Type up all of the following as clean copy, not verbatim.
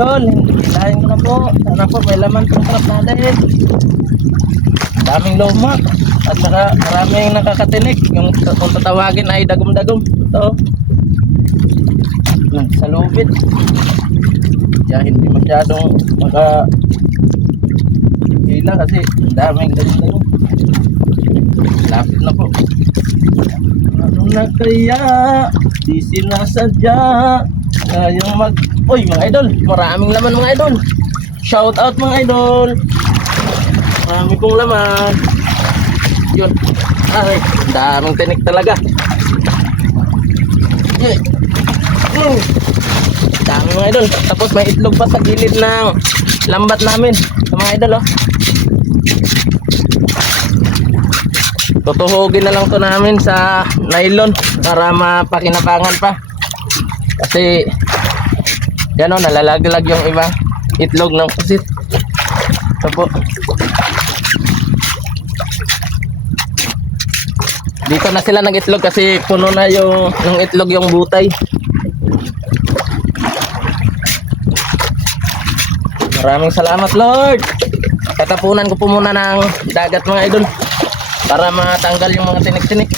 idol, hilahin ko na po. Sana po may laman itong trap natin. Daming luma. At saka maraming nakakatinik. Yung kung tatawagin ay dagom-dagom. Ito. Sa lubid. Kaya hindi masyadong hila kasi daming dagom-dagom. Lapit na po. Ano na kaya? Di sinasadya. Kayang Uy mga idol, maraming laman mga idol. Shout out mga idol. Marami pong laman. Yun. Ay, daming tinik talaga. Daming mga idol. Tapos may itlog pa sa gilid ng lambat namin. Sa mga idol oh. Tutuhugin na lang to namin sa nylon para mapakinabangan pa. Kasi yan o, nalalaglag yung ibang itlog ng pusit. Ito po. Dito na sila nag-itlog kasi puno na yung itlog yung butay. Maraming salamat Lord. Tatapunan ko po muna ng dagat mga idol para matanggal yung mga tinik-tinik.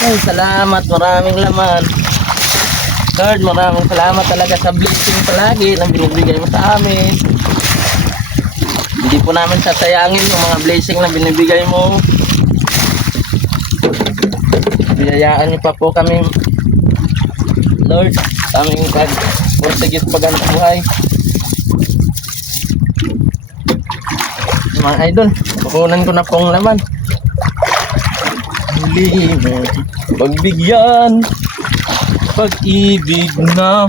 Ay, salamat, maraming laman. Lord, maraming salamat talaga sa blessing palagi na binibigay mo sa amin. Hindi po namin sasayangin yung mga blessing na binibigay mo. Biyayaan niyo pa po kami, Lord, sa aming pag-portigis paghanap buhay. Mga idol, kukunan ko na pong laman. Limo, pagbigyan, pag-ibig na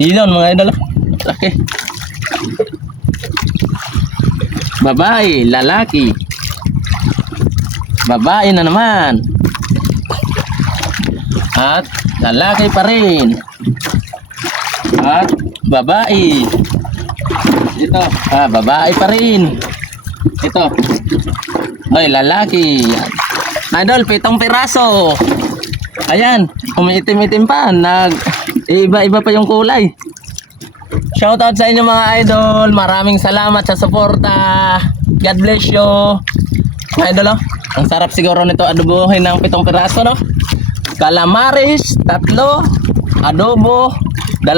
ilan mga idol. Laki. Babae, lalaki. Babae na naman. At lalaki pa rin. At babae. Ito, babae pa rin. Ito. Ay, lalaki. Idol, 7 piraso. Ayan, umiitim-itim pa. Iba-iba pa yung kulay. Shoutout sa inyo mga idol. Maraming salamat sa suporta. God bless you. Mga idol, oh. Ang sarap siguro nito adobohin ng 7 piraso, no? Calamares, 3. Adobo, 2.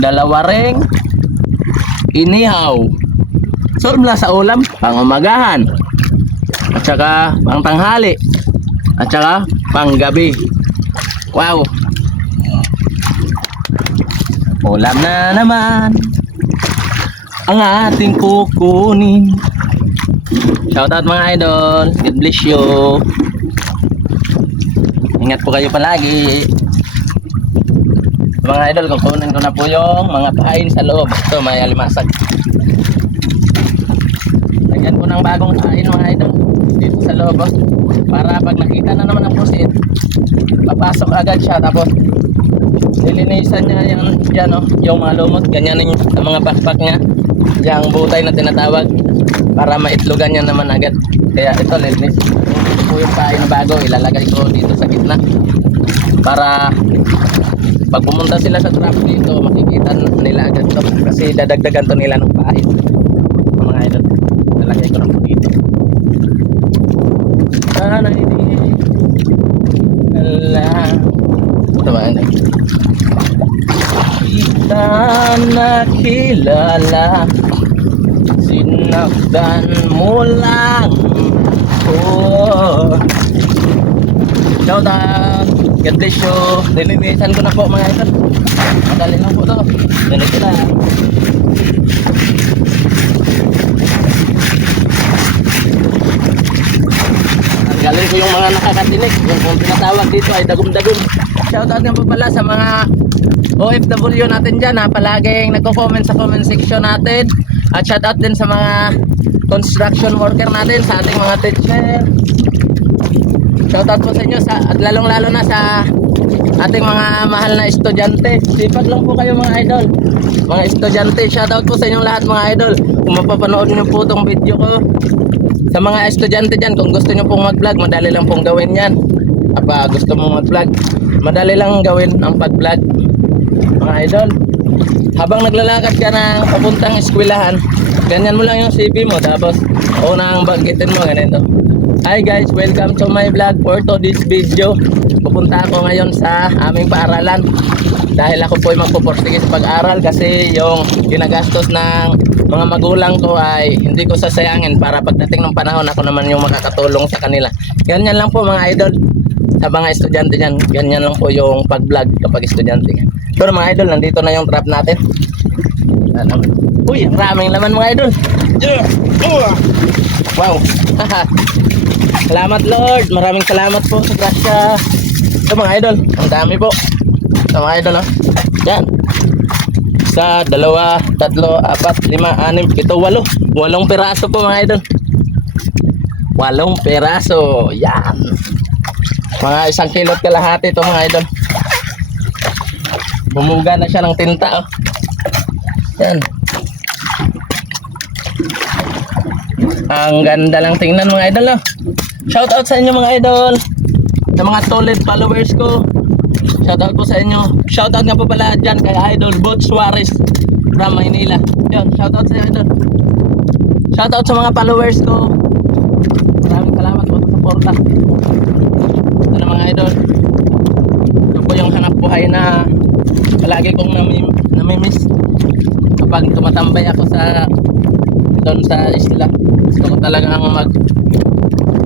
2 ring. Inihaw. Solve na sa ulam, pang-umagahan. At saka pang tanghali. At saka pang gabi. Wow. Ulam na naman ang ating kukunin. Shoutout mga idol. God bless you. Ingat po kayo palagi. Mga idol, kukunin ko na po yung mga pain sa loob. Ito, may alimasag. Lagyan ko ng bagong pain mga idol dito sa loob, oh. Para pag nakita na naman ang pusit, papasok agad siya. Tapos nilinisan niya yan, oh, yung mga lumot. Ganyan yung mga pakpak niya, yung butay na tinatawag, para maitlogan niya naman agad. Kaya ito, linis. Ito po yung pain na bago, ilalagay ko dito sa gitna para pag pumunta sila sa trap dito, makikita nila agad to. Kasi dadagdagan to nila ng pain. Mga idol, lalagay ko na po dito. Sana hindi alam. Ito ba yun? Kita nakilala, sinakdan mo lang. Oh. Shout out. God bless you. Dilinisan ko na po mga idol. Madali lang po to. Ganito na. Galing ko yung mga nakakatinik. Yung tinatawag dito ay dagom-dagom. Shoutout nga po pala sa mga OFW natin dyan, ha. Palaging nagko-comment sa comment section natin. At shoutout din sa mga construction worker natin, sa ating mga teacher. Shoutout po sa inyo, at lalong lalo na sa ating mga mahal na estudyante. Sipag lang po kayo mga idol. Mga estudyante, shoutout po sa inyong lahat mga idol. Kung mapapanood niyo po itong video ko, sa mga estudyante dyan, kung gusto niyo pong mag-vlog, madali lang pong gawin yan. Gusto mo mag-vlog, madali lang gawin ang pag-vlog mga idol. Habang naglalakad ka ng papuntang eskwelahan, ganyan mo lang yung CV mo, tapos unang banggitin mo ganito. Hi guys, welcome to my vlog. For today's video, pupunta ako ngayon sa aming paaralan dahil ako po ay magpupursige sa pag-aral kasi yung ginagastos ng mga magulang ko ay hindi ko sasayangin para pagdating ng panahon ako naman yung makakatulong sa kanila. Ganyan lang po mga idol. Sa mga estudyante dyan, ganyan lang po yung pag-vlog kapag estudyante. Pero mga idol, nandito na yung trap natin. Uy, ang raming laman mga idol. Wow. Salamat Lord, maraming salamat po sa grasya. Ito mga idol, ang dami po. Ito mga idol, oh. Yan. 1, 2, 3, 4, 5, 6, 7, 8. 8 piraso po mga idol. 8 piraso. Yan. Mga 1 kilo at kalahati ito mga idol. Bumuga na siya ng tinta, oh. Yan. Ang ganda lang tingnan mga idol, oh. Shout out sa inyo mga idol. Sa mga solid followers ko. Shout out po sa inyo. Shout out nga po pala dyan kay Idol Bot Suarez from Maynila. Yun, shout out sa inyo idol. Shout out sa mga followers ko. Maraming salamat po sa suporta. Ito na mga idol. Ito po yung hanap buhay na palagi kong namimiss kapag tumatambay ako sa doon sa isla. Gusto ko talagang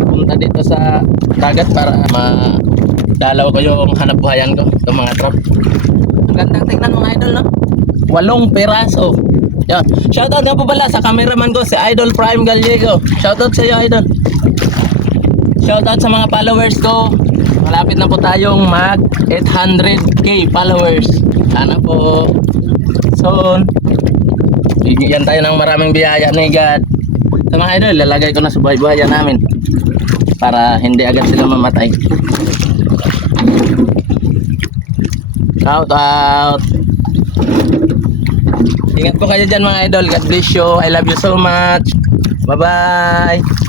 punta dito sa dagat para madalaw ko yung hanap buhayan ko. Ito mga trop. Ang gandang tingnan mga idol, no? 8 piraso. Yan. Shoutout nga po pala sa cameraman ko, si Idol Prime Gallego. Shoutout sa iyo idol. Shoutout sa mga followers ko. Malapit na po tayong mag 800k followers. Sana po soon bigyan tayo ng maraming biyaya ni God. Sa mga idol, lalagay ko na sa buhay-buhayan namin para hindi agad sila mamatay. Shout out. Ingat po kayo dyan mga idol. God bless you. I love you so much. Bye bye.